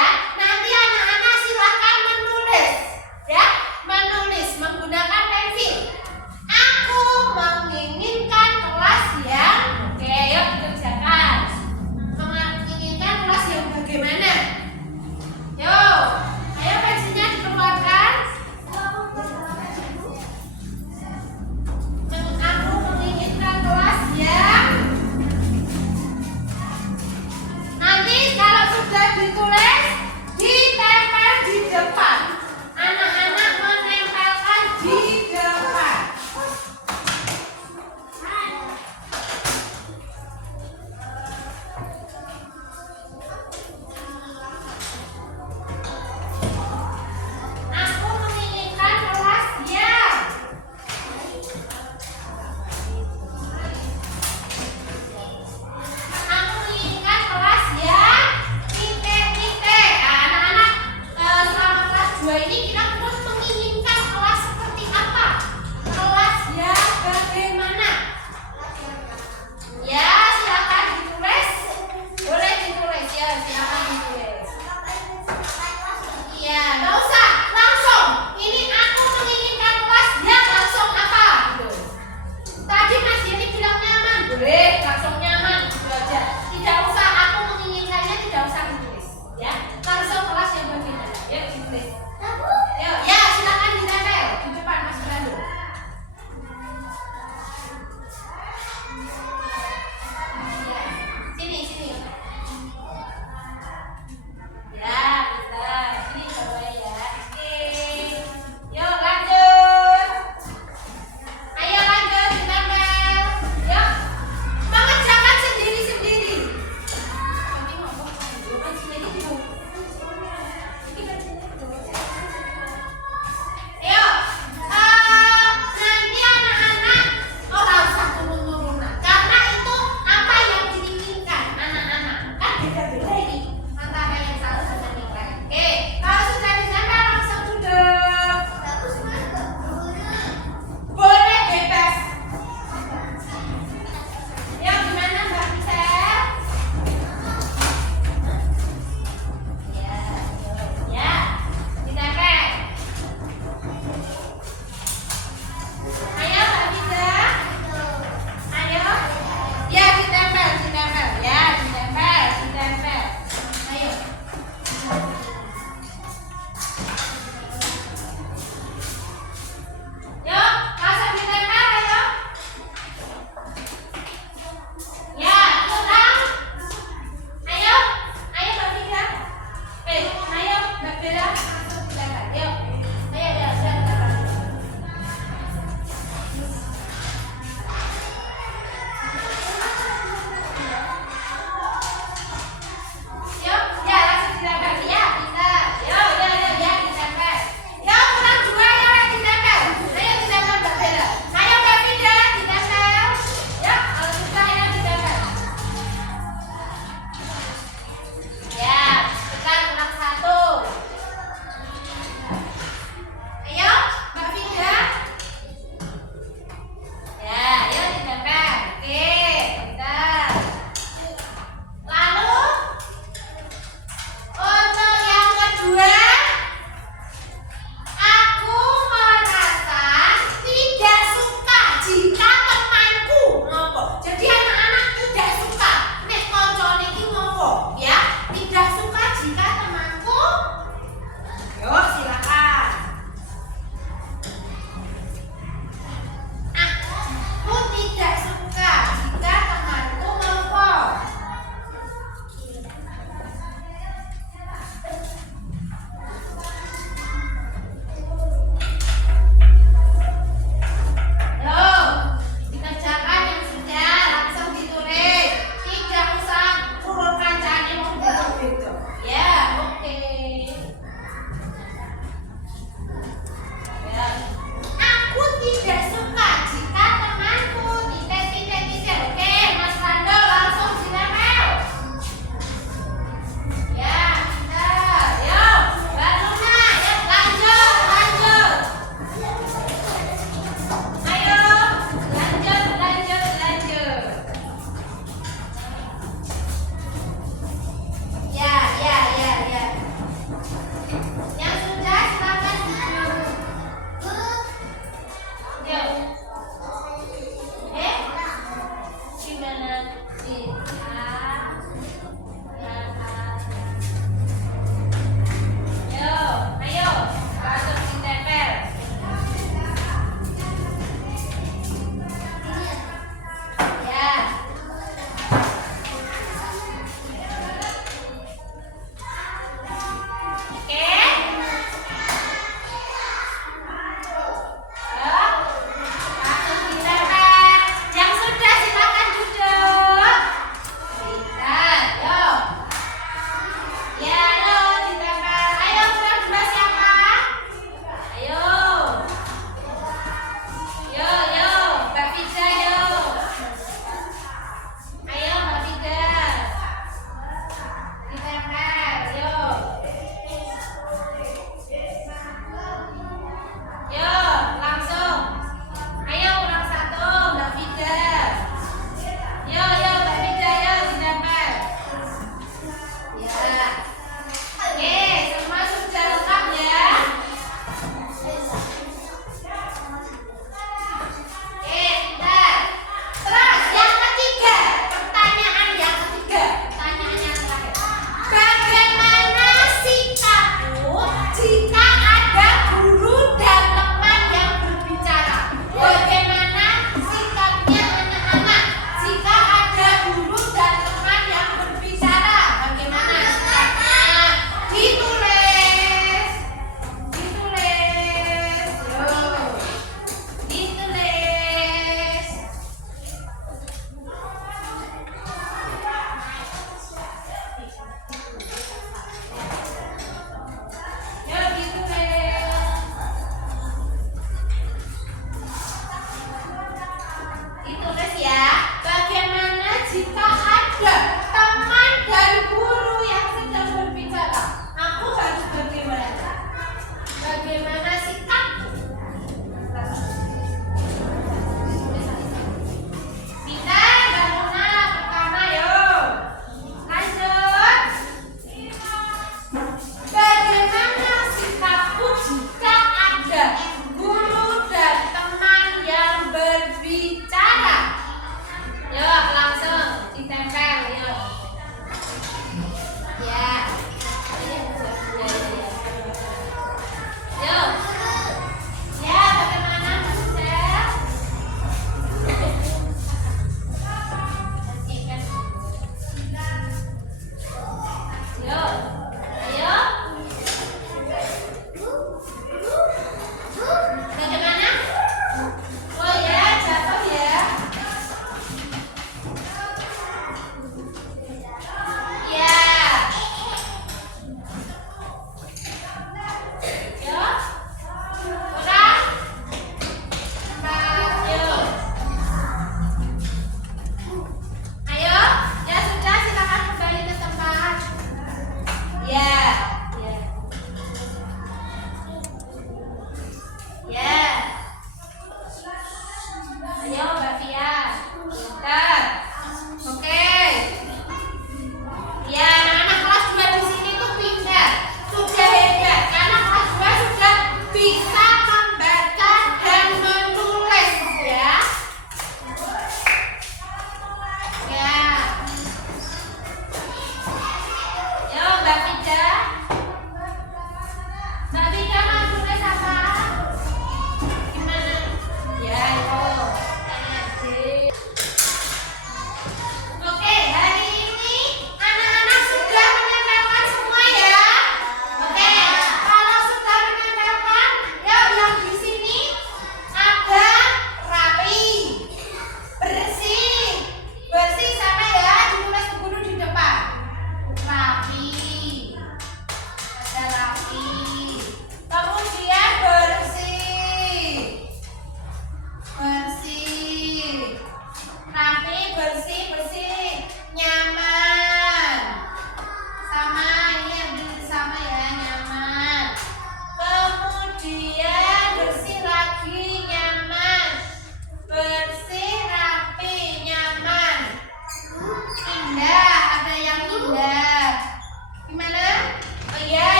ya. Nanti anak-anak silakan menulis ya, menulis menggunakan pensil. Aku menginginkan kelas yang oke, yuk dikerjakan. Menginginkan kelas yang bagaimana? Yuk, ayo pensilnya dikeluarkan. Aku menginginkan kelas yang nanti kalau sudah ditulis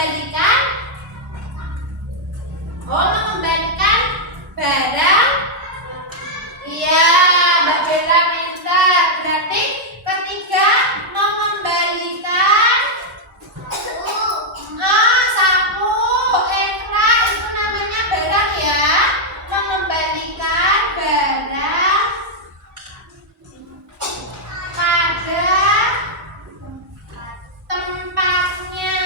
mengembalikan. Oh, mengembalikan barang. Iya, Mbak Bella pintar. Berarti ketiga mengembalikan sapu. Ekra itu namanya barang ya. Mengembalikan barang pada tempatnya.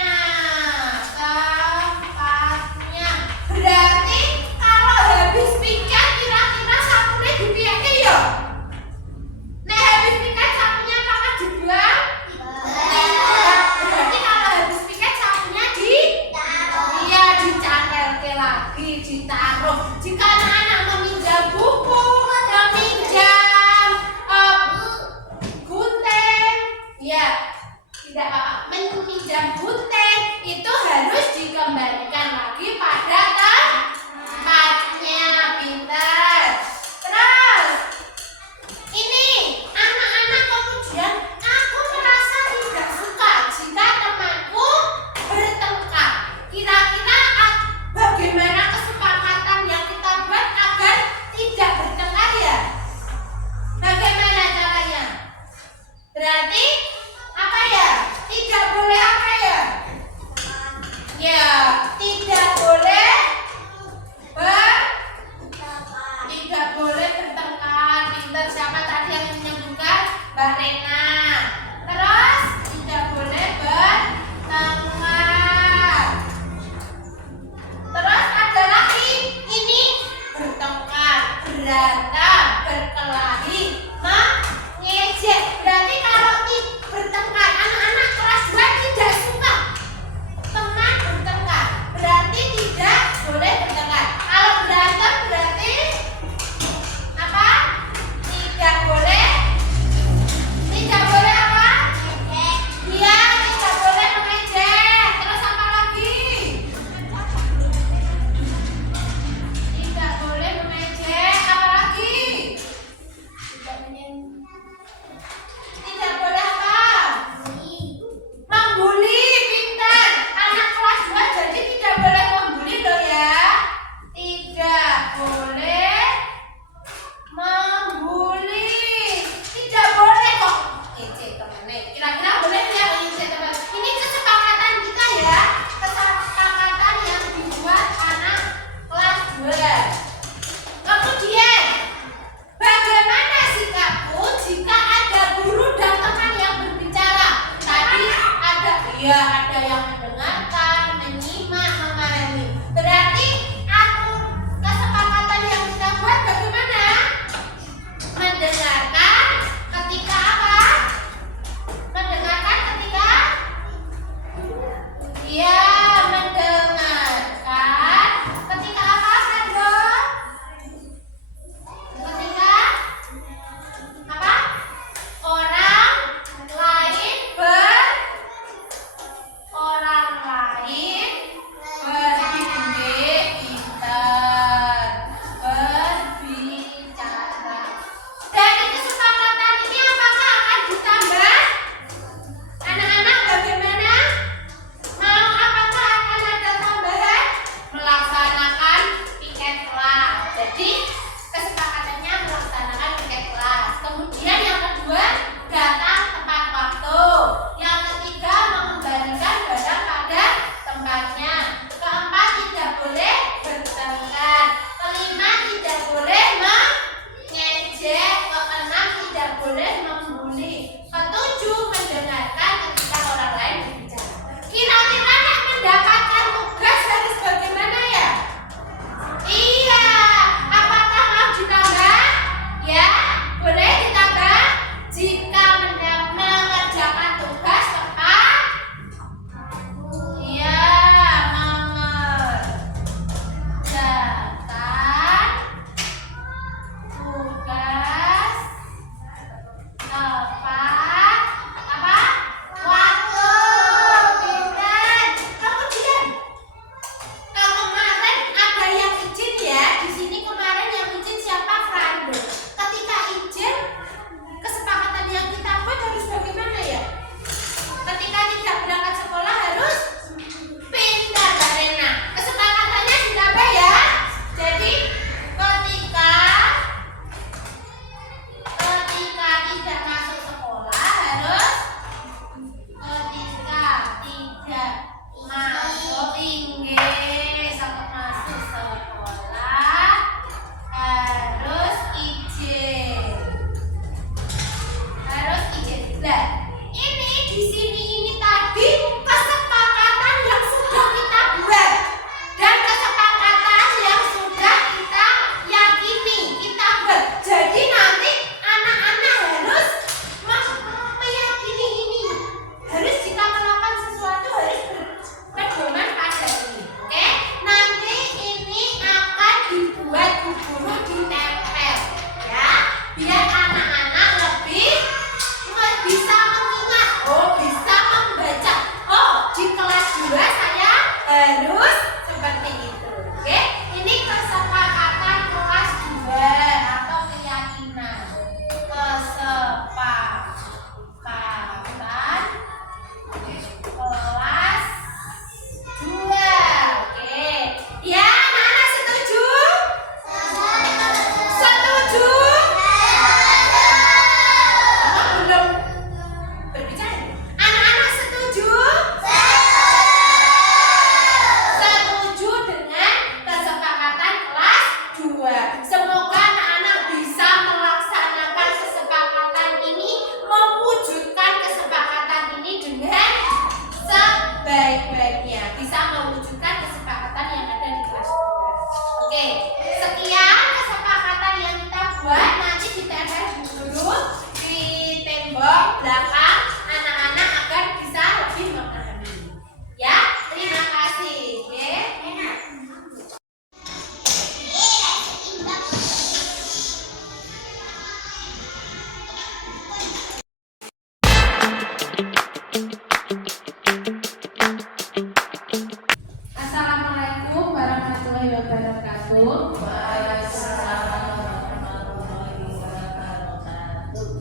Ibu.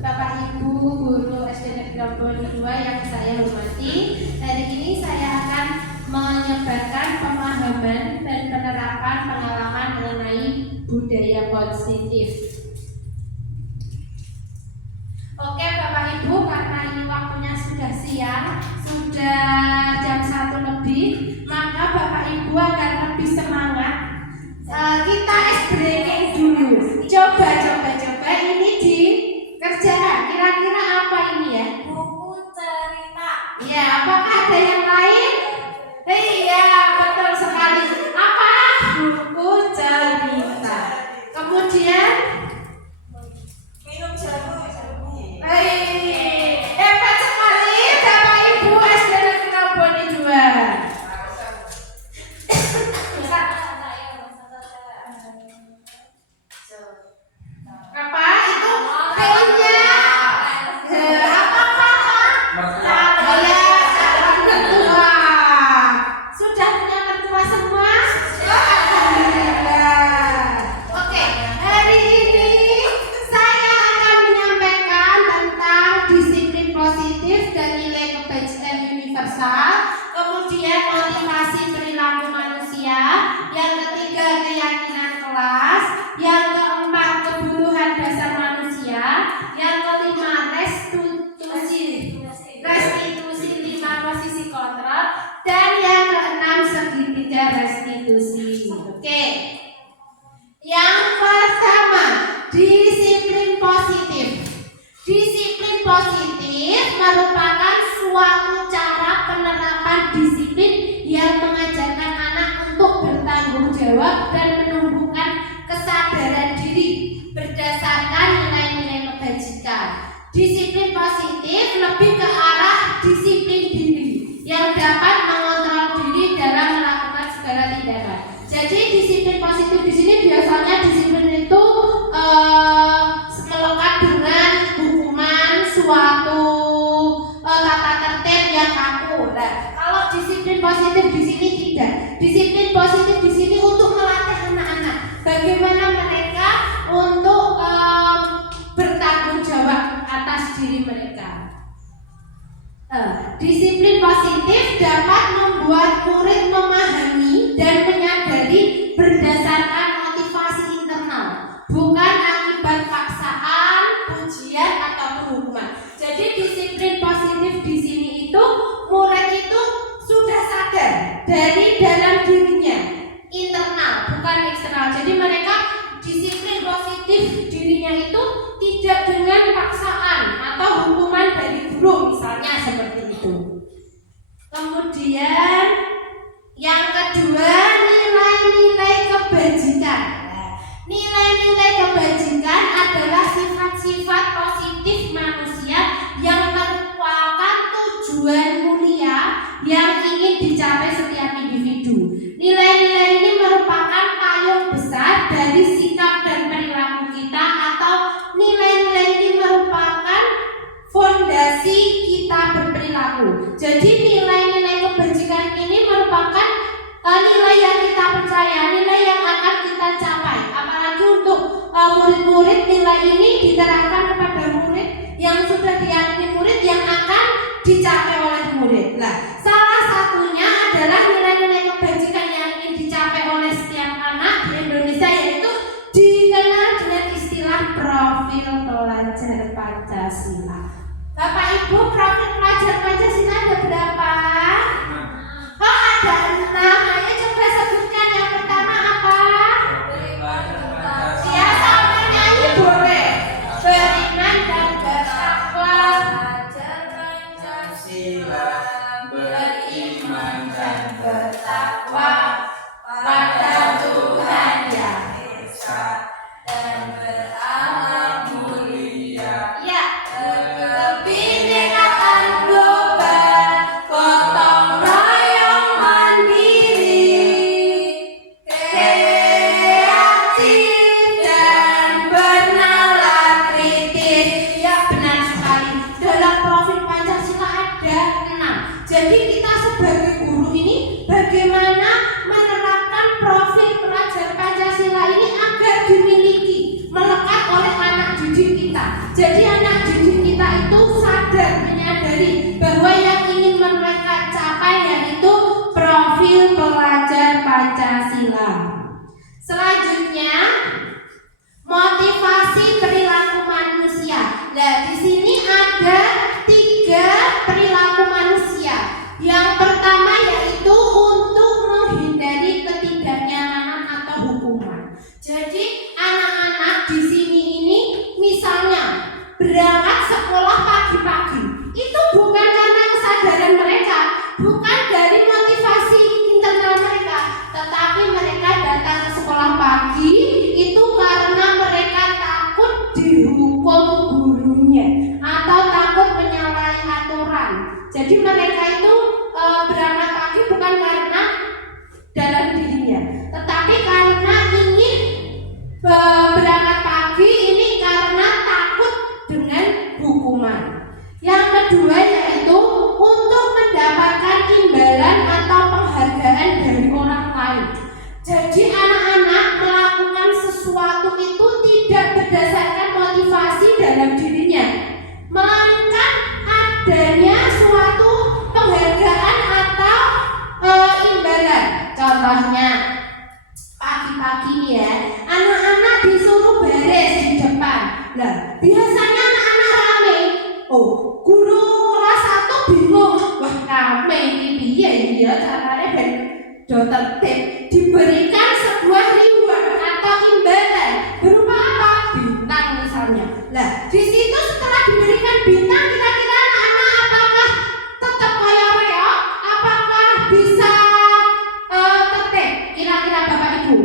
Bapak Ibu guru SD Negeri Lombok 2 yang saya hormati, hari ini saya akan menyebarkan pemahaman dan penerapan pengalaman mengenai budaya positif. Oke Bapak Ibu, karena ini waktunya sudah siang, sudah jam 1 lebih, maka Bapak Ibu akan lebih semangat. Kita ice breaking dulu. Coba ini dikerjakan. Kira-kira apa ini ya? Buku cerita. Ya, apakah ada yang lain? Iya, betul sekali. Apa? Buku cerita. Kemudian Minum jamu. hebat sekali Bapak Ibu SD Negeri Lombok 2. Apa itu? P-nya apa? Calon mertua. Sudah punya mertua semua? Alhamdulillah. Oke, hari ini saya akan menyampaikan tentang disiplin positif dan nilai kebajikan universal. Kemudian motivasi perilaku manusia. Yang ketiga keyakinan kelas. Yang keempat kebutuhan dasar manusia. Yang kelima restitusi 5 posisi kontrol. Dan yang keenam segitiga restitusi. Oke. Yang pertama, disiplin positif. Disiplin positif merupakan suatu cara penerapan disiplin yang mengajarkan anak untuk bertanggung jawab dan menumbuhkan kesadaran diri berdasarkan nilai-nilai kebajikan. Disiplin positif lebih ke arah disiplin diri yang dapat mengontrol diri dalam melakukan segala tindakan. Jadi disiplin positif di sini biasanya disiplin itu melekat dengan hukuman suatu tata tertib yang kaku. Nah, kalau disiplin positif di sini tidak. Disiplin positif di sini untuk melatih anak-anak bagaimana mereka untuk bertanggung jawab atas diri mereka. Disiplin positif dapat membuat murid memahami dan menyadari berdasarkan motivasi internal, bukan akibat paksaan, pujian ataupun hukuman. Jadi disiplin positif di sini itu murid itu sudah sadar dari dalam dirinya, internal bukan eksternal. Jadi mereka disiplin positif dirinya itu tidak dengan paksaan atau hukuman dari guru misalnya seperti itu. Kemudian yang kedua, nilai-nilai kebajikan. Nilai-nilai kebajikan adalah sifat-sifat positif manusia yang merupakan tujuan mulia yang ingin dicapai setiap individu. Nilai-nilai ini merupakan payung besar dari sikap dan perilaku kita, atau nilai-nilai ini merupakan fondasi kita berperilaku. Jadi nilai-nilai kebajikan ini merupakan nilai yang kita percaya, nilai yang akan kita capai. Apalagi untuk murid-murid, nilai ini diterapkan kepada murid yang sudah diyakini murid yang akan dicapai oleh murid. Nah, salah satunya adalah nilai-nilai kebajikan yang ingin dicapai oleh setiap anak di Indonesia, yaitu dikenal dengan istilah profil pelajar Pancasila. Bapak Ibu, profil pelajar Pancasila ada berapa? Oh, ada 6. Ayo coba sebutkan. Yang pertama apa? Ya, sampai nyanyi boleh. Beriman dan bertakwa. Beriman dan bertakwa pada Tuhan yang Esa dan beramal mulia. ya, kebinekaan global, gotong royong mandiri, Selanjutnya, motivasi perilaku manusia. Nah, di sini ada 3 perilaku manusia. Yang pertama yaitu untuk menghindari ketidaknyamanan atau hukuman. Jadi anak-anak di sini ini misalnya berangkat sekolah pagi-pagi, itu bukan karena kesadaran mereka, bukan dari motivasi internal mereka, tetapi mereka datang ke sekolah pagi itu karena mereka takut dihukum gurunya atau takut menyalahi aturan. Jadi mereka itu berangkat pagi bukan karena dalam dirinya, tetapi karena ingin berangkat pagi ini karena takut dengan hukuman. Yang kedua yaitu untuk mendapatkan imbalan atau penghargaan dari orang lain. Jadi anak-anak melakukan sesuatu itu tidak berdasarkan motivasi dalam dirinya, melainkan adanya suatu penghargaan atau imbalan. Contohnya pagi-pagi nih ya, anak-anak disuruh baris di depan. Nah, biasanya anak-anak rame. Oh, guru kelas 1 bingung. Wah, rame ini piye ya caranya ben do tertib. Diberikan sebuah reward atau imbalan berupa apa? Bintang misalnya. Nah, di situ setelah diberikan bintang, kira-kira anak-anak apakah tetap kaya reok? Apakah bisa tertib? Kira-kira Bapak Ibu?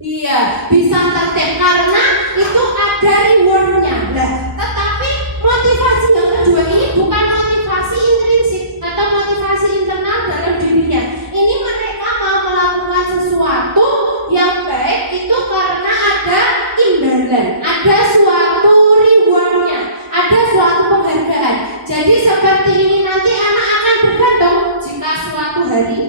Iya, bisa tertib karena itu ada rewardnya. Nah, tetapi motivasi yang kedua ini bukan motivasi intrinsik atau motivasi internal dalam dirinya. Ini mereka mau melakukan sesuatu yang baik itu karena ada imbalan, ada suatu rewardnya, ada suatu penghargaan. Jadi seperti ini nanti anak akan bergantung jika suatu hari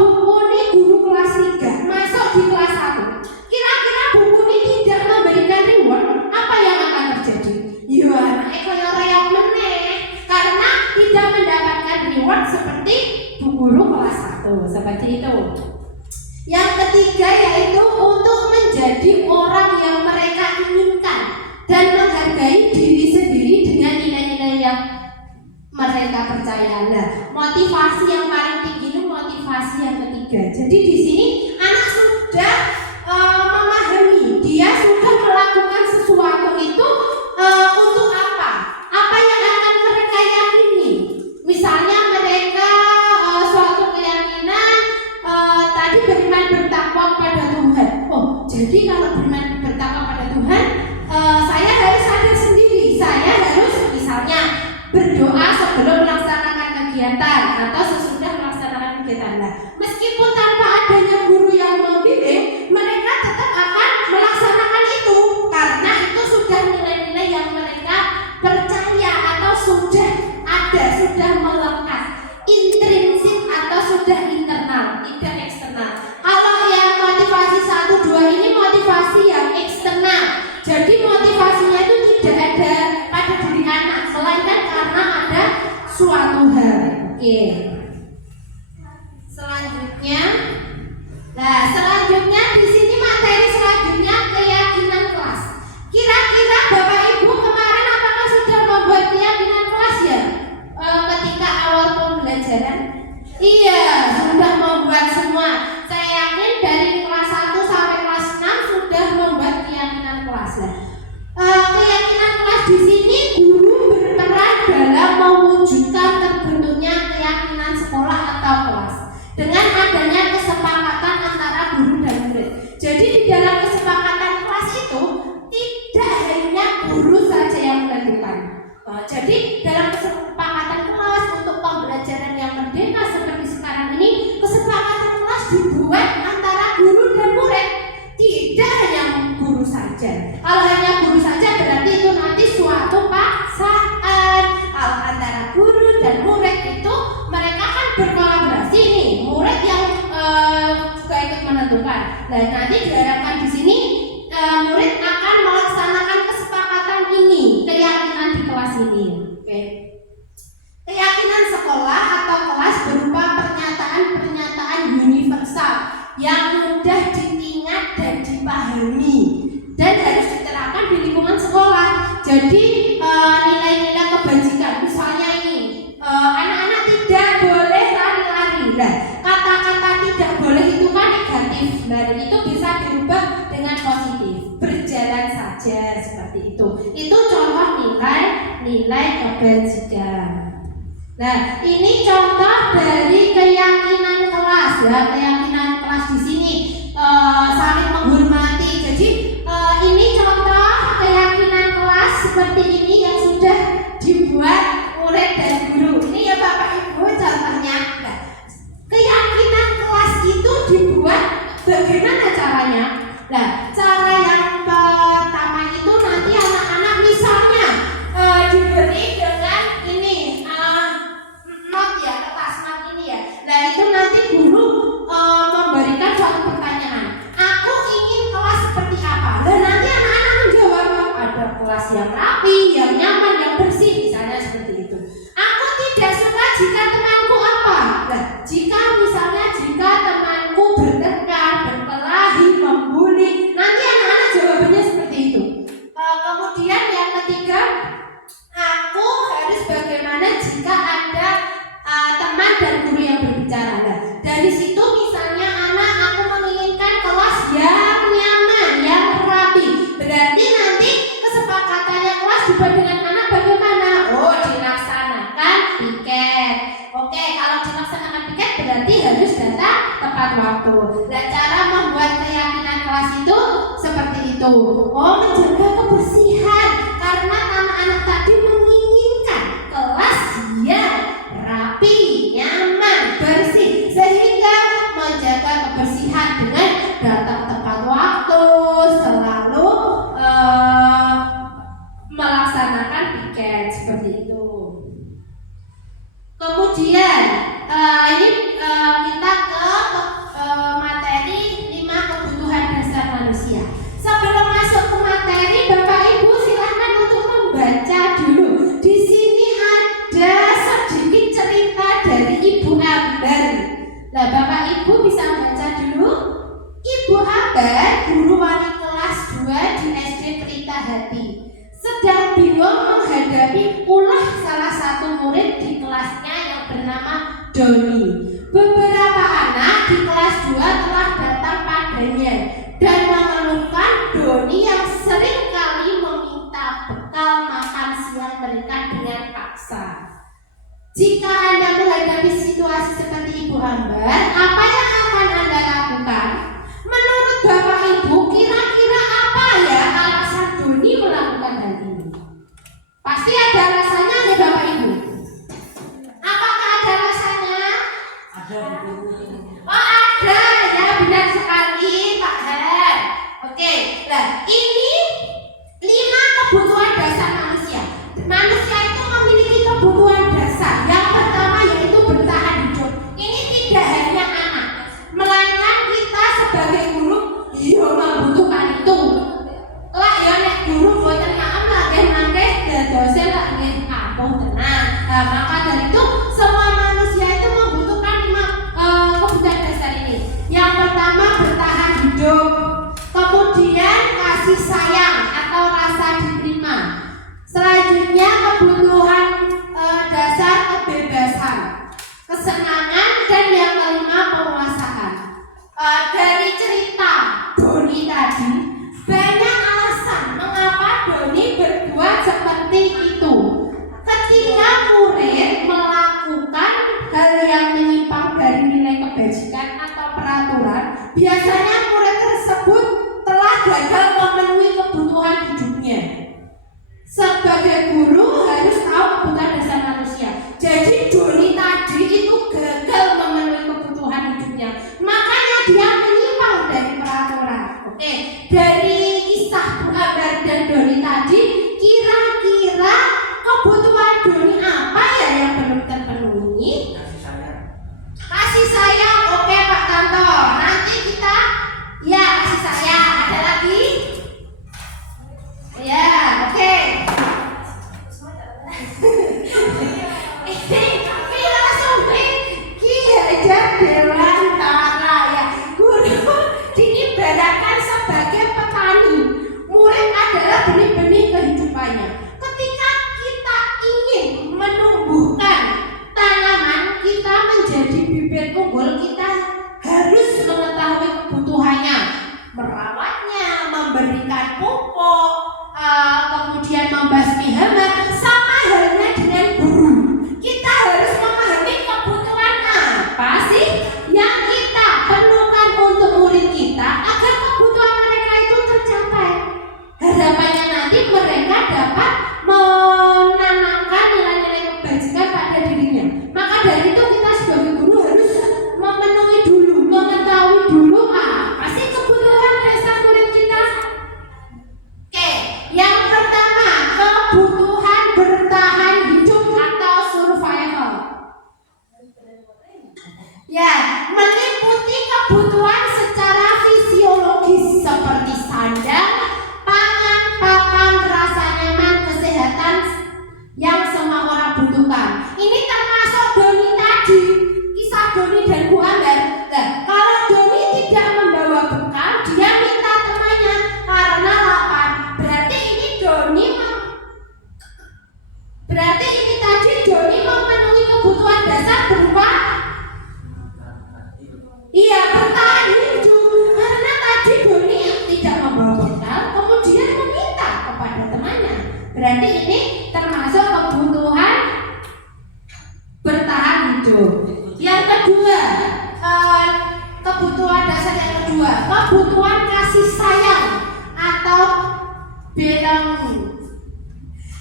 buku ini guru kelas 3 masuk di kelas 1. Kira-kira buku ini tidak memberikan reward, apa yang akan terjadi? Ya, anaknya kaya reok meneh karena tidak mendapatkan reward seperti bu guru kelas 1, seperti itu. Yang ketiga yaitu untuk menjadi orang yang mereka inginkan dan menghargai diri sendiri dengan nilai-nilai yang mereka percaya. Nah, motivasi yang paling tinggi itu motivasi yang ketiga. Jadi di sini anak sudah memahami, dia sudah melakukan sesuatu itu untuk apa? Apa yang akan mereka yakini? Misalnya mereka suatu keyakinan tadi beriman bertakwa kepada Tuhan. Oh, jadi kalau beriman bertakwa kepada Tuhan, saya harus sadar sendiri. Saya harus misalnya berdoa sebelum melaksanakan kegiatan atau sesudah melaksanakan kegiatan. Nah, meskipun tanpa adanya guru yang membimbing, mereka tetap akan melaksanakan itu karena itu sudah nilai-nilai yang mereka percaya atau sudah ada, sudah melekat, intrinsik atau sudah internal, tidak eksternal. Kalau yang motivasi 1, 2 ini motivasi yang eksternal. Jadi motivasinya itu tidak ada pada diri anak, melainkan karena ada suatu hal. Oke. Selanjutnya di sini materi selanjutnya keyakinan kelas. Kira-kira Bapak Ibu kemarin apakah sudah membuat keyakinan kelas ya? Ketika awal pembelajaran? Iya, sudah membuat semua. Saya yakin dari kelas 1 sampai kelas 6 sudah membuat keyakinan kelas. Keyakinan kelas di sini guru berperan dalam mewujudkan terbentuknya keyakinan sekolah atau kelas dengan adanya kesepakatan antara guru dan murid. Jadi di dalam kesepakatan kelas itu tidak hanya guru saja yang menentukan. Jadi dalam kesepakatan kelas untuk pembelajaran yang merdeka seperti sekarang ini, kesepakatan kelas dibuat antara guru dan murid. Tidak hanya guru saja. Kalau hanya guru saja berarti itu nanti suatu paksaan. Kalau antara guru dan murid itu mereka kan berkolaborasi nih. Murid yang juga ikut menentukan. Dan nanti diharapkan di sini murid akan melaksanakan kesepakatan ini, keyakinan di kelas ini. Oke. Keyakinan sekolah atau kelas berupa pernyataan-pernyataan universal yang mudah ditinggali dipahami dan harus diterapkan di lingkungan sekolah. Jadi nilai-nilai kebajikan, misalnya ini anak-anak tidak boleh lari-lari. Nah, kata-kata tidak boleh itu kan negatif. Nah, itu bisa dirubah dengan positif. Berjalan saja seperti itu. Itu contoh nilai kebajikan. Nah, ini contoh dari keyakinan kelas ya, keyakinan kelas di sini saling menghormati. Jadi ini contoh keyakinan kelas seperti ini yang sudah dibuat murid dan guru. Ini ya Bapak Ibu contohnya. Nah, keyakinan kelas itu dibuat bagaimana caranya? Nah, cara yang pertama itu nanti anak-anak misalnya diberi dengan ini not ya, kertas not ini ya. Nah, itu nanti guru memberikan suatu pertanyaan. Aku ingin kelas seperti apa? Dan nanti anak-anak menjawab, ada kelas yang rapi, yang nyaman, yang bersih, misalnya seperti itu. Aku tidak suka jika temanku apa? Nah, jika temanku bertengkar, berkelahi, membuli, nanti anak-anak jawabannya seperti itu. Kemudian yang ketiga, aku harus bagaimana jika ada teman dan guru yang berbicara. Nah, dari situ misalnya aku menginginkan kelas yang nyaman, yang rapi. Berarti nanti kesepakatannya kelas dibuat dengan anak bagaimana? Oh, dilaksanakan piket. Oke, kalau dilaksanakan piket berarti harus datang tepat waktu. Nah, cara membuat keyakinan kelas itu seperti itu. Oh, menjaga kebersihan karena anak-anak tadi menginginkan kelas yang rapi, nyaman, bersih, sehingga menjaga kebersihan dengan datang tepat waktu, selalu melaksanakan piket seperti itu. Kemudian ini kita ke materi 5 kebutuhan dasar manusia. Sebelum masuk ke materi, Bapak Ibu silakan untuk membaca dulu. Di sini ada sedikit cerita dari Ibu Ambar. Nah, Bapak Ibu bisa baca dulu. Ibu Ambar, guru wali kelas 2 di SD Pelita Hati, sedang bingung menghadapi ulah salah satu murid di kelasnya yang bernama Doni. Beberapa anak di kelas 2 telah datang padanya dan mengeluhkan Doni yang sering kali meminta bekal makan siang mereka dengan paksa. Jika Anda menghadapi situasi seperti Ibu Ambar, apa yang akan Anda lakukan? Menurut Bapak Ibu, kira-kira apa ya alasan Doni melakukan hal ini? Pasti ada alasannya ya Bapak Ibu. Apakah ada alasannya? Oh, ada ya, benar sekali Pak Her. Oke, nah ini 5 kebutuhan dasar manusia. Manusia itu memiliki kebutuhan dasar. Yang pertama yaitu bertahan hidup. Ini tidak hanya anak, melainkan kita sebagai guru membutuhkan itu. Lah ya nek guru boten maem lah nggih mangke dosen lah nggih kampung tenang. Nah, maka dari itu semua manusia itu membutuhkan 5 kebutuhan dasar ini. Yang pertama bertahan hidup. Kemudian kasih sayang atau rasa diterima. Selanjutnya kebutuhan dasar kebebasan, kesenangan, dan yang kelima penguasaan. Dari cerita Doni tadi banyak alasan mengapa Doni berbuat seperti itu. Ketika murid melakukan hal yang menyimpang dari nilai kebajikan atau peraturan, biasanya murid tersebut telah gagal memenuhi kebutuhan hidupnya. Sebagai guru harus tahu kebutuhan dasar manusia. Jadi Doni tadi itu gagal memenuhi kebutuhan hidupnya, makanya dia menyimpang dari peraturan. Oke, dari kisah Bu Ambar dan Doni tadi, kira-kira kebutuhan Doni apa ya yang belum terpenuhi? Kasih sayang. Oke Pak Tanto, nanti kita Iya, bertahan hidup karena tadi Doni tidak membawa bekal, kemudian meminta kepada temannya. Berarti ini termasuk kebutuhan bertahan hidup. Yang kedua, kebutuhan dasar yang kedua, kebutuhan kasih sayang atau belonging.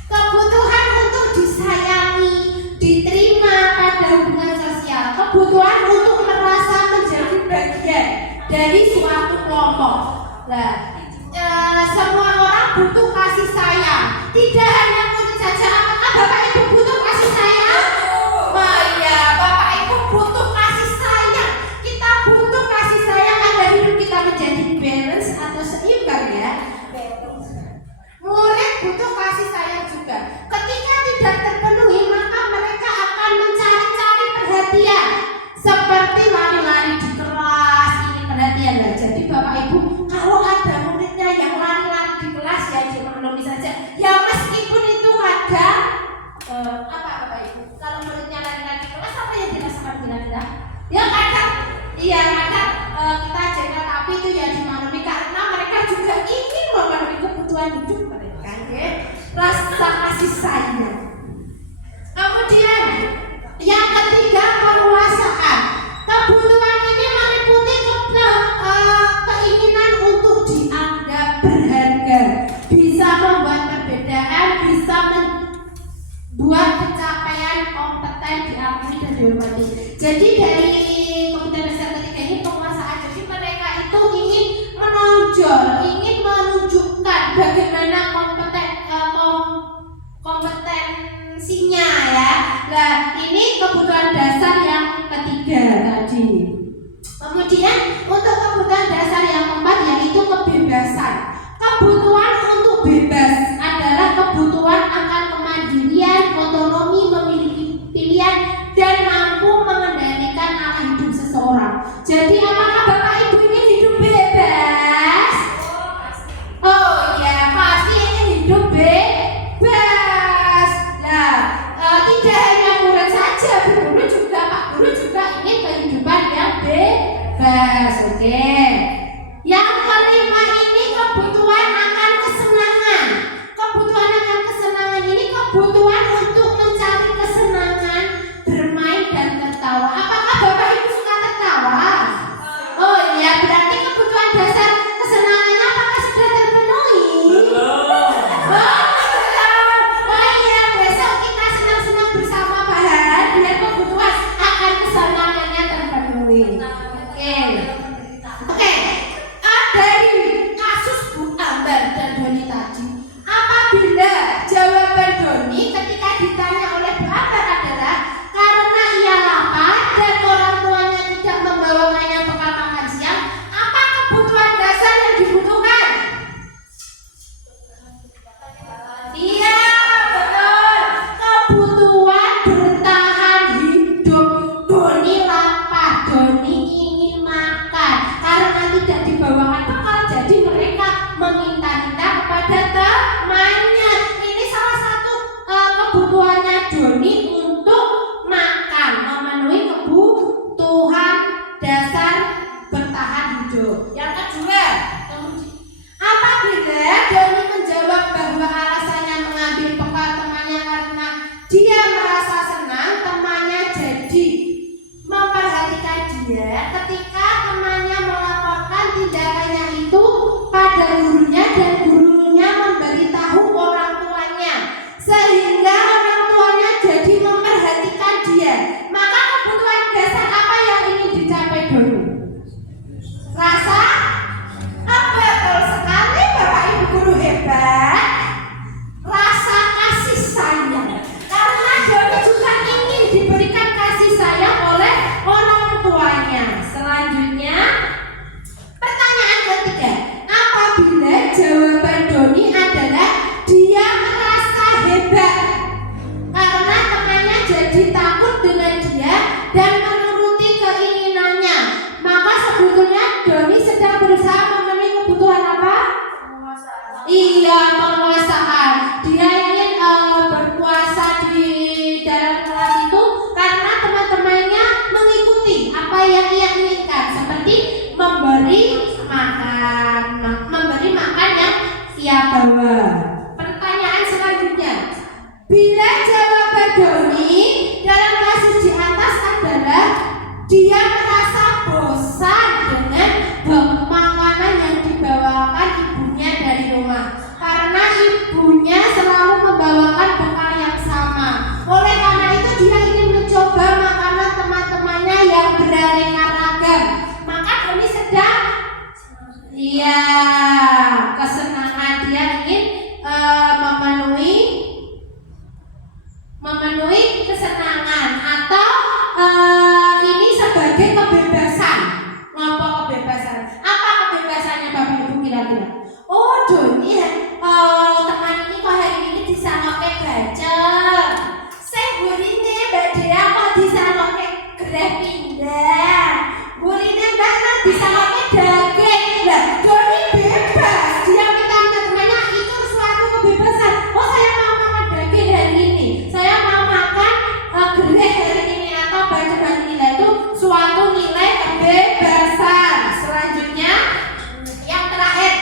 Kebutuhan untuk disayangi, diterima pada hubungan sosial, kebutuhan untuk merasa menjadi bagian dari suatu kelompok. Nah, semua orang butuh kasih sayang. Tidak hanya murid saja. Apakah Bapak Ibu butuh kasih sayang? Oh iya, Bapak Ibu butuh kasih sayang. Kita butuh kasih sayang agar hidup kita menjadi balance atau seimbang ya. Murid butuh kasih sayang juga. Ketika tidak terpenuhi, maka mereka akan mencari-cari perhatian, seperti lari-lari di kelas. Ini perhatian ya. Jadi Bapak Ibu, kalau ada muridnya yang lari-lari di kelas ya dimaklumi saja. Ya meskipun itu kadang apa Bapak Ibu? Kalau muridnya lari-lari di kelas, apa yang dirasakan kira-kira? Ya kadang, iya kadang kita jangan, tapi itu ya dimaklumi karena mereka juga ingin memenuhi kebutuhan hidup mereka, ya. Rasa kasih sayang. Kemudian yang ketiga, penguasaan. Kebutuhan ini meliputi keinginan untuk dianggap berharga, bisa membuat perbedaan, bisa membuat pencapaian kompeten diakui dan dihormati. Jadi dari kebutuhan dasar ketiga ini penguasaan. Jadi mereka itu ingin menonjol, ingin menunjukkan bagaimana kompetensinya ya. Nah, ini kebutuhan dasar yang ketiga tadi. Kemudian untuk kebutuhan dasar yang keempat yaitu kebebasan. Kebutuhan untuk bebas adalah kebutuhan akan kemandirian, otonomi, memiliki pilihan dan mampu mengendalikan arah hidup seseorang. Jadi apakah Bapak Ibu ingin hidup bebas? Oh ya, pasti ingin hidup bebas. Nah, tidak hanya murid saja, guru juga, Pak Guru juga ingin kehidupan yang bebas. Oke. Yang kelima ini kebutuhan akan kesenangan. Kebutuhan akan kesenangan ini kebutuhan untuk mencari kesenangan, bermain dan tertawa. Apakah Bapak Ibu suka tertawa? Oh iya, berarti kebutuhan dasar kesenangannya apakah sudah terpenuhi? Oh, iya, besok kita senang-senang bersama Bahan biar kebutuhan akan kesenangannya terpenuhi. Oke. Dari kasus Bu Ambar dan Doni tadi, apabila jawaban Doni ketika ditanya oleh Bu Ambar adalah karena ia lapar dan orang tuanya tidak membawakannya bekal makan siang, apa kebutuhan dasar yang dibutuhkan? Iya, betul. Kebutuhan bertahan hidup. Doni lapar, Doni ingin makan. Karena tidak dibawakan bekal, jadi mereka meminta-minta kepada temannya. Ini salah satu kebutuhannya Doni untuk makan, memenuhi kebutuhan dasar bertahan hidup. Yang kedua, apabila Doni menjawab bahwa alasannya mengambil bekal temannya karena dia merasa senang, temannya jadi memperhatikan dia. Ketika temannya melaporkan tindakannya itu pada gurunya dan gurunya memberitahu orang tuanya, sehingga orang tuanya jadi memperhatikan dia, maka kebutuhan dasar apa yang ingin dicapai Doni? Rasa? Betul sekali Bapak Ibu guru hebat. Rasa kasih sayang. Karena Doni juga ingin diberikan kasih sayang oleh orang tuanya. Selanjutnya, pertanyaan ketiga. Apabila jawaban Doni adalah dia merasa hebat karena temannya jadi takut dengan dia dan menuruti keinginannya, maka sebetulnya Doni sedang berusaha memenuhi kebutuhan apa? Iya, penguasaan. Dia ingin berkuasa di dalam kelas itu karena teman-temannya mengikuti apa yang ia inginkan. Seperti ia bawa. Pertanyaan selanjutnya, bila jawaban Doni dalam kasus di atas adalah dia merasa bosan dengan makanan yang dibawakan ibunya dari rumah karena ibunya selalu membawakan bekal yang sama. Oleh karena itu dia ingin mencoba makanan teman-temannya yang beraneka ragam. Maka Doni sedang kesenangan, dia ingin memenuhi kesenangan atau ini sebagai kebebasan. Ngapa kebebasan? Apa kebebasannya Bapak Ibu kira-kira? Oh, Doni teman ini kok hari ini disanoke baca. Saya gurine Mbak Dea kok disanoke gereh pindah. Gurine Mbak Nur disanoke daging. Lah, Doni bebas. Dia minta temannya itu suatu kebebasan. Oh, saya mau makan daging hari ini. Saya mau makan gereh hari ini atau baca hari ini. Itu suatu nilai kebebasan. Selanjutnya yang terakhir,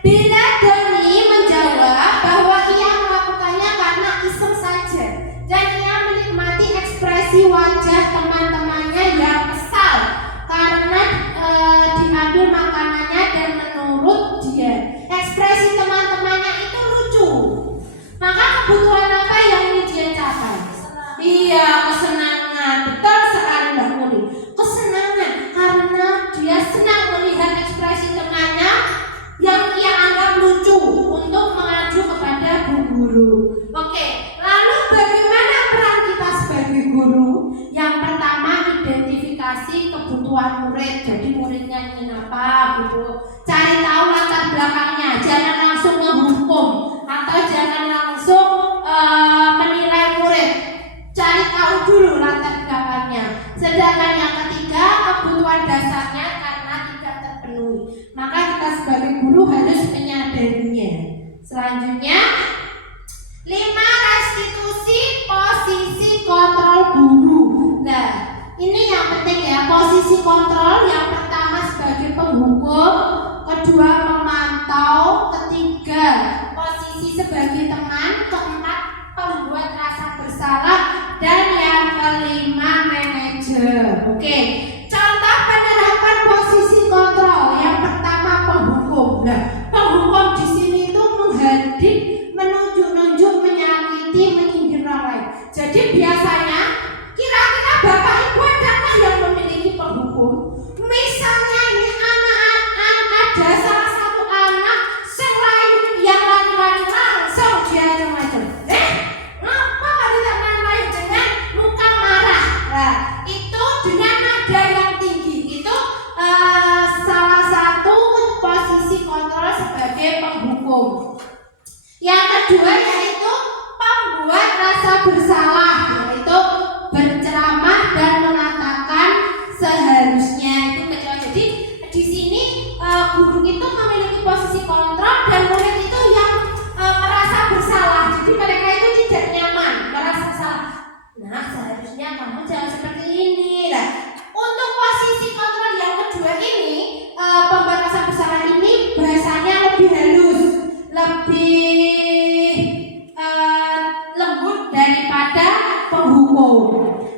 bila Doni menjawab bahwa ia melakukannya karena iseng saja dan ia menikmati ekspresi wajah teman-temannya yang kesal karena diambil makanannya dan menurut dia ekspresi teman-temannya itu lucu, maka kebutuhan apa yang ini dia capai? Iya, kesenangan. Betul sekali Mbak Muli. Kesenangan karena dia senang melihat ekspresi temannya yang ia anggap lucu untuk mengacu kepada Bu Guru. Oke, lalu bagaimana peran kita sebagai guru? Yang pertama, identifikasi kebutuhan murid. Jadi muridnya ingin apa, Bu? Cari tahu latar belakangnya, jangan langsung menghukum atau jangan langsung menilai murid. Cari tahu dulu latar belakangnya. Sedangkan yang ketiga, kebutuhan dasarnya karena tidak terpenuhi, maka kita sebagai guru harus menyadarinya. Selanjutnya, 5. Restitusi posisi kontrol guru. Nah, ini yang penting ya, posisi kontrol. Yang pertama sebagai penghukum, kedua memantau, ketiga posisi sebagai teman, keempat pembuat rasa bersalah, dan yang kelima manajer. Oke, contoh penerapan posisi kontrol. Yang pertama penghukum. Nah, penghukum di sini itu menghadik, menunjuk-nunjuk, menyakiti, menyindir orang lain. Jadi biasanya kira-kira Bapak Ibu adakah yang memiliki penghukum? Misalnya ini anak-anak, ada salah satu anak yang lain langsung dia macam ngapa tidak main-main dengan muka marah. Nah, itu dengan nada yang tinggi itu salah satu posisi kontrol sebagai penghukum. Yang kedua yaitu pembuat rasa bersalah, yaitu berceramah dan mengatakan seharusnya itu kecewa. Jadi di sini guru itu memiliki posisi kontrol dan murid itu yang merasa bersalah. Jadi mereka itu tidak nyaman, merasa salah. Nah, seharusnya kamu jangan seperti ini. Nah, untuk posisi kontrol yang kedua ini, pembuat rasa bersalah ini bahasanya lebih halus, lebih lembut daripada penghukum.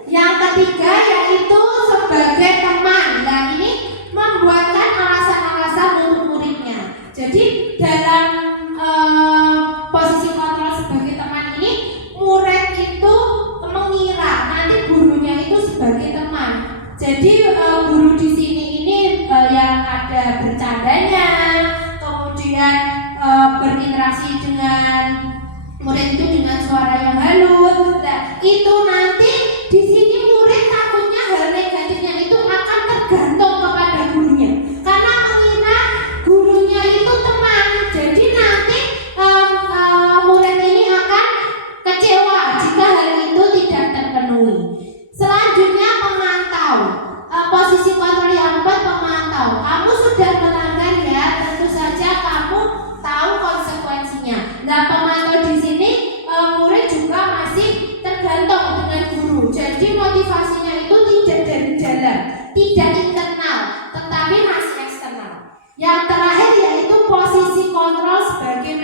Yang ketiga yaitu sebagai teman. Nah, ini membuatkan alasan-alasan untuk muridnya. Jadi dalam posisi kontrol sebagai teman ini, murid itu mengira nanti gurunya itu sebagai teman. Jadi guru di sini ini yang ada bercandanya, kemudian berinteraksi dengan murid itu dengan suara yang halus. Nah, itu nanti di sini murid takutnya hal negatifnya itu akan tergantung kepada gurunya, karena mengira gurunya itu teman. Jadi nanti murid ini akan kecewa jika hal itu tidak terpenuhi. Selanjutnya pemantau. Posisi kontrol yang keempat pemantau. Kamu sudah melanggar ya, tentu saja kamu tahu konsekuensinya. Nah, pemantau di sini murid juga masih tergantung dengan guru. Jadi motivasinya itu tidak dari dalam, tidak internal, tetapi masih eksternal. Yang terakhir yaitu posisi kontrol sebagai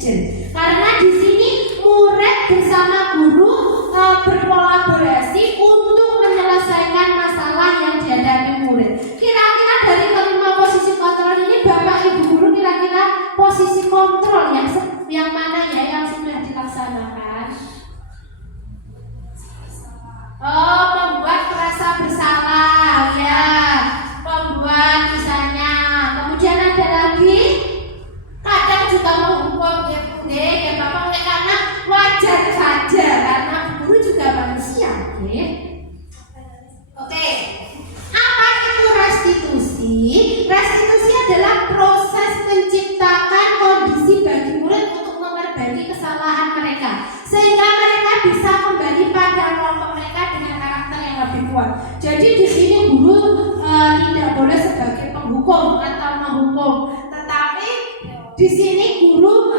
agent. Karena di sini murid bersama guru berkolaborasi untuk menyelesaikan masalah yang dihadapi murid. Kira-kira dari kelima posisi kontrol ini, Bapak Ibu guru kira-kira posisi kontrol yang mana ya yang sudah dilaksanakan? Oh, membuat merasa bersalah, ya, membuat misalnya. Kemudian ada lagi, kadang juga menghukum ya Bapak, karena wajar saja karena guru juga manusia, Oke. Apa itu restitusi? Restitusi adalah proses menciptakan kondisi bagi murid untuk memperbaiki kesalahan mereka, sehingga mereka bisa kembali pada kelompok mereka dengan karakter yang lebih kuat. Jadi di sini guru tidak boleh sebagai penghukum atau menghukum, tetapi di sini guru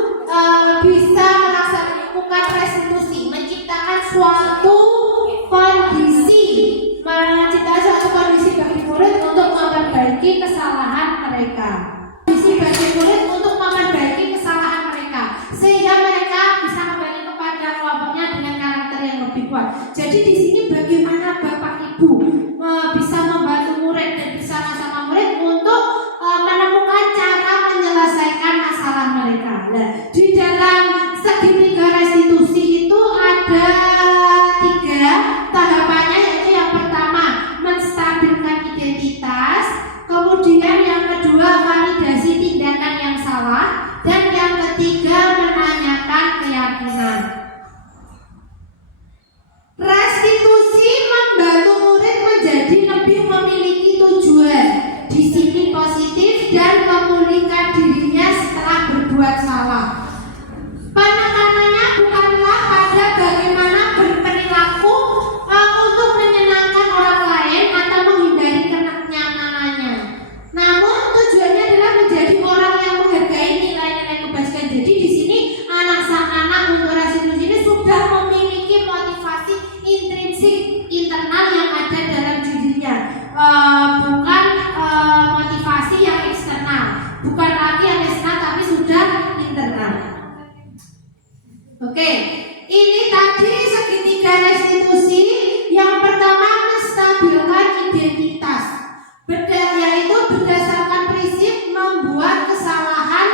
bisa melakukan restitusi, menciptakan suatu kondisi bagi murid untuk memperbaiki kesalahan mereka. Kondisi bagi murid untuk memperbaiki kesalahan mereka, sehingga mereka bisa kembali kepada kelompoknya dengan karakter yang lebih kuat. Jadi di sini bagaimana Bapak Ibu bisa membantu murid dan bersama-sama murid untuk menemukan cara menyelesaikan masalah mereka. Nah, di dalam segitiga restitusi itu ada 3 tahapannya, yaitu yang pertama menstabilkan identitas, kemudian yang kedua validasi tindakan yang salah, dan yang ketiga menanyakan keyakinan. Restitusi membantu murid menjadi lebih memiliki tujuan, disiplin positif, dan memulihkan dirinya setelah berbuat salah. Penekanannya bukanlah pada bagaimana berperilaku untuk menyenangkan orang lain atau menghindari kenyamanannya, namun tujuannya adalah menjadi orang yang menghargai nilai-nilai kebajikan. Jadi di sini anak untuk restitusi ini sudah memiliki motivasi intrinsik internal yang ada dalam dirinya, bukan motivasi yang eksternal, bukan lagi yang eksternal tapi sudah internal. Oke, ini tadi segitiga restitusi. Yang pertama menstabilkan identitas, yaitu berdasarkan prinsip membuat kesalahan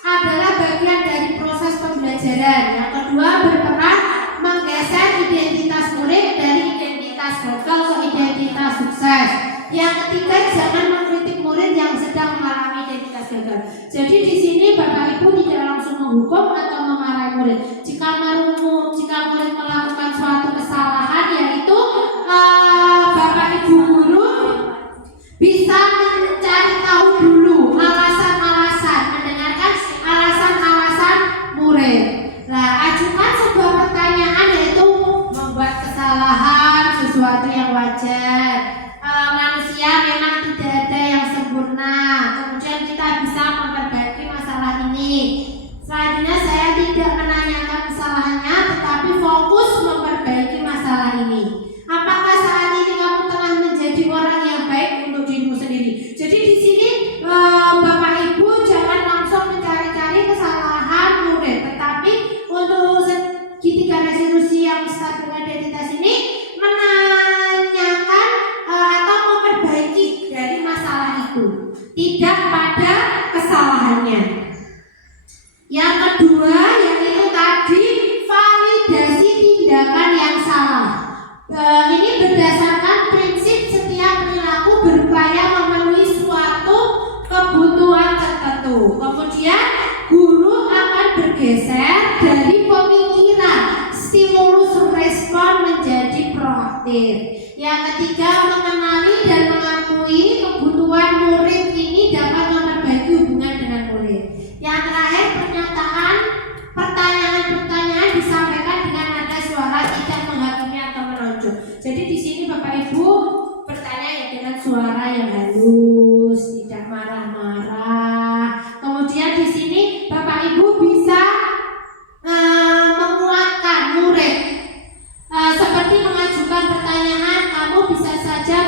adalah bagian dari proses pembelajaran. Yang kedua berperan menggeser identitas murid dari identitas gagal ke identitas sukses. Yang ketiga jangan mengkritik murid yang sedang mengalami identitas gagal. Jadi di sini Bapak Ibu tidak langsung menghukum atau memarahi murid. Jika murid melakukan suatu kesalahan, yaitu Bapak Ibu guru bisa mencari tahu dulu alasan-alasan, mendengarkan alasan-alasan murid. Nah, ajukan sebuah pertanyaan, yaitu membuat kesalahan sesuatu yang wajar. Manusia memang tidak ada yang sempurna. Kemudian kita bisa memperbaiki masalah ini. Selanjutnya saya tidak menanyakan kesalahannya, tetapi fokus memperbaiki masalah ini. Apakah saat ini kamu telah menjadi orang yang baik untuk dirimu sendiri? Jadi di sini Bapak Ibu jangan langsung mencari-cari kesalahan murid, tetapi untuk segitiga restitusi yang stabilkan identitas ini menanyakan atau memperbaiki dari masalah itu, tidak pada kesalahannya. Yang kedua yaitu tadi validasi tindakan yang salah. Ini berdasarkan prinsip setiap perilaku berupaya memenuhi suatu kebutuhan tertentu. Kemudian guru akan bergeser dari pemikiran stimulus respon menjadi proaktif. Yang ketiga mengenali dan mengakui kebutuhan murid ini dapat memperbaiki hubungan dengan murid. Yang terakhir pertanyaan disampaikan dengan nada suara tidak menghakimi atau menonjol. Jadi di sini Bapak Ibu bertanya ya dengan suara yang halus, tidak marah-marah. Kemudian di sini Bapak Ibu bisa menguatkan murid, seperti mengajukan pertanyaan, kamu bisa saja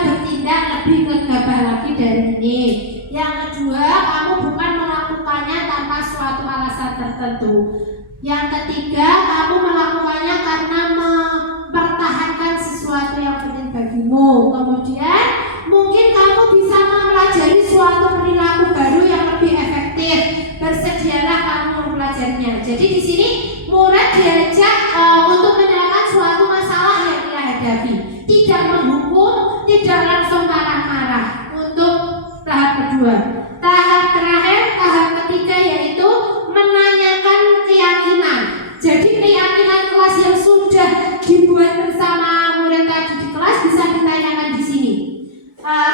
tertentu. Yang ketiga, kamu melakukannya karena mempertahankan sesuatu yang penting bagimu. Kemudian, mungkin kamu bisa mempelajari suatu perilaku baru yang lebih efektif. Bersedialah kamu mempelajarinya. Jadi di sini murid diajak untuk menyelesaikan suatu masalah yang ia hadapi. Tidak menghukum, tidak langsung marah-marah. Untuk tahap kedua. Tahap terakhir, tahap ketiga yaitu menanyakan keyakinan. Jadi keyakinan kelas yang sudah dibuat bersama murid tadi di kelas bisa ditanyakan di sini.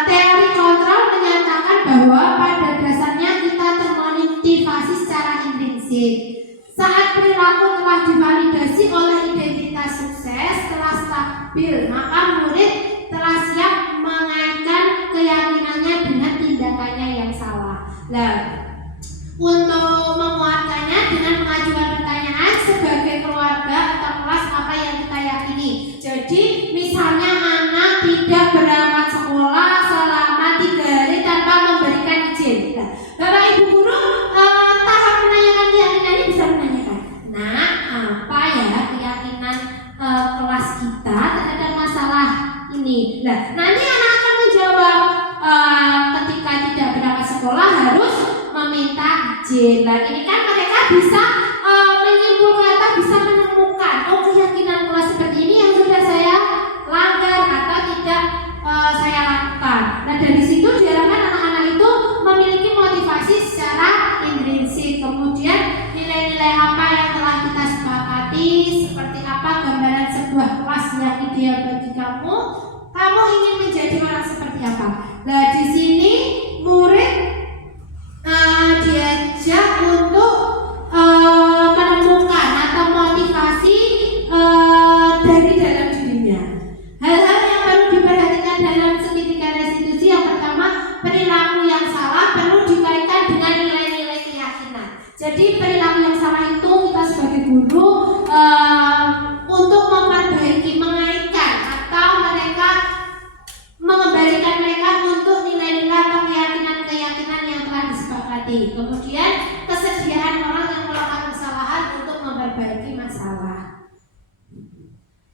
Teori kontrol menyatakan bahwa pada dasarnya kita termotivasi secara intrinsik. Saat perilaku telah divalidasi oleh identitas sukses, telah stabil, maka murid telah siap mengaitkan keyakinannya dengan tindakannya yang salah. Nah, untuk menguatkannya dengan mengajukan pertanyaan sebagai keluarga atau kelas apa yang kita yakini. Jadi, misalnya anak tidak berangkat sekolah selama 3 hari tanpa memberikan izin. Nah, Bapak Ibu guru tahap menanyakan keyakinan ini bisa menanyakan, nah apa ya keyakinan kelas kita terhadap masalah ini. Nah, nanti anak akan menjawab ketika tidak berangkat sekolah harus meminta izin. Nah, ini kan mereka bisa menyimpulkan atau bisa menemukan keyakinan kelas seperti ini yang sudah saya langgar atau tidak saya lakukan. Nah, dari situ diharapkan anak-anak itu memiliki motivasi secara intrinsik. Kemudian nilai-nilai apa yang telah kita sepakati, seperti apa gambaran sebuah kelas yang ideal bagi kamu. Kamu ingin menjadi orang seperti apa? Nah, di sini murid diajak untuk menemukan atau motivasi dari dalam dirinya. Hal-hal yang perlu diperhatikan dalam segitiga restitusi, yang pertama, perilaku yang salah perlu dikaitkan dengan nilai-nilai keyakinan. Jadi perilaku yang salah itu kita sebagai guru untuk memperbaiki, mengaitkan atau mereka mengembalikan mereka untuk nilai-nilai atau keyakinan-keyakinan yang telah disepakati. Kemudian kesediaan orang yang melakukan kesalahan untuk memperbaiki masalah.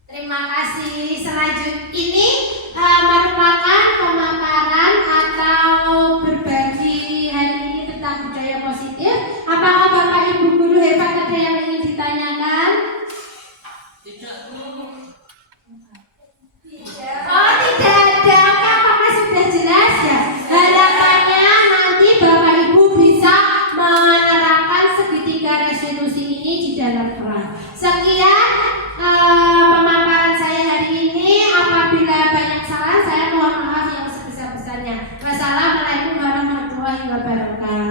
Terima kasih. Selanjutnya ini merupakan pemaparan atau berbagi hari ini tentang budaya positif. Apakah Bapak Ibu guru hebat ada yang ingin ditanyakan? Tidak, Bu. Oh, tidak ada. Oke, apakah sudah jelas ya? Harapannya nanti Bapak Ibu bisa menerapkan segitiga restitusi ini di dalam kelas. Sekian pemaparan saya hari ini. Apabila banyak salah, saya mohon maaf yang sebesar-besarnya. Wassalamualaikum warahmatullahi wabarakatuh.